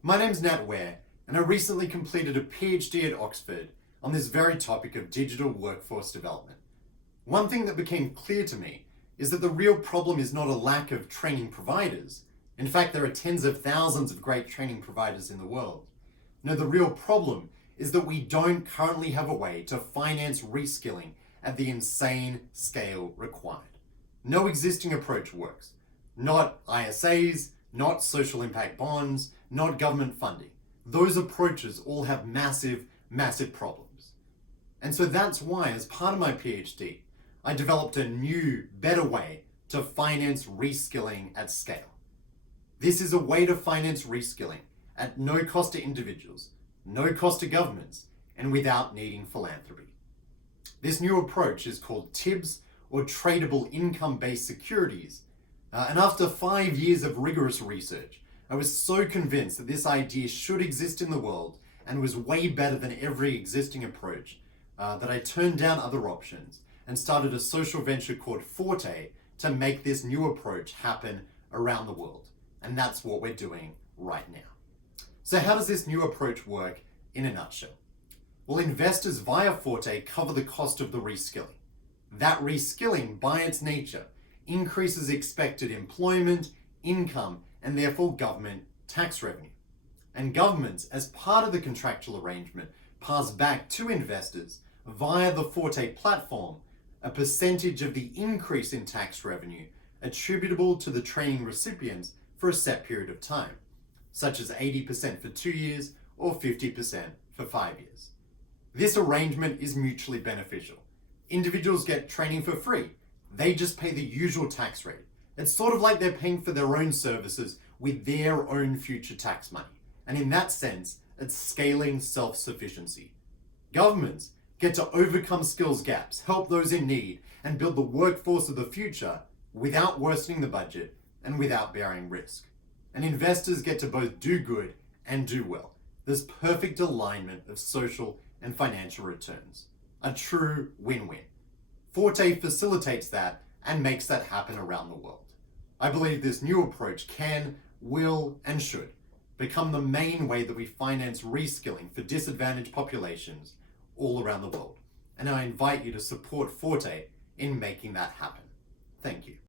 My name's Nat Ware, and I recently completed a PhD at Oxford on this very topic of digital workforce development. One thing that became clear to me is that the real problem is not a lack of training providers. In fact, there are tens of thousands of great training providers in the world. No, the real problem is that we don't currently have a way to finance reskilling at the insane scale required. No existing approach works. Not ISAs, not social impact bonds, not government funding. Those approaches all have massive, massive problems. And so that's why, as part of my PhD, I developed a new, better way to finance reskilling at scale. This is a way to finance reskilling at no cost to individuals, no cost to governments, and without needing philanthropy. This new approach is called TIBS, or Tradable Income-Based Securities. And after 5 years of rigorous research, I was so convinced that this idea should exist in the world and was way better than every existing approach that I turned down other options and started a social venture called Forte to make this new approach happen around the world. And that's what we're doing right now. So how does this new approach work in a nutshell? Well, investors via Forte cover the cost of the reskilling. That reskilling, by its nature, increases expected employment, income, and therefore government tax revenue. And governments, as part of the contractual arrangement, pass back to investors via the Forte platform a percentage of the increase in tax revenue attributable to the training recipients for a set period of time, such as 80% for 2 years or 50% for 5 years. This arrangement is mutually beneficial. Individuals get training for free. They just pay the usual tax rate. It's sort of like they're paying for their own services with their own future tax money. And in that sense, it's scaling self-sufficiency. Governments get to overcome skills gaps, help those in need, and build the workforce of the future without worsening the budget and without bearing risk. And investors get to both do good and do well. This perfect alignment of social and financial returns. A true win-win. Forte facilitates that and makes that happen around the world. I believe this new approach can, will, and should become the main way that we finance reskilling for disadvantaged populations all around the world. And I invite you to support Forte in making that happen. Thank you.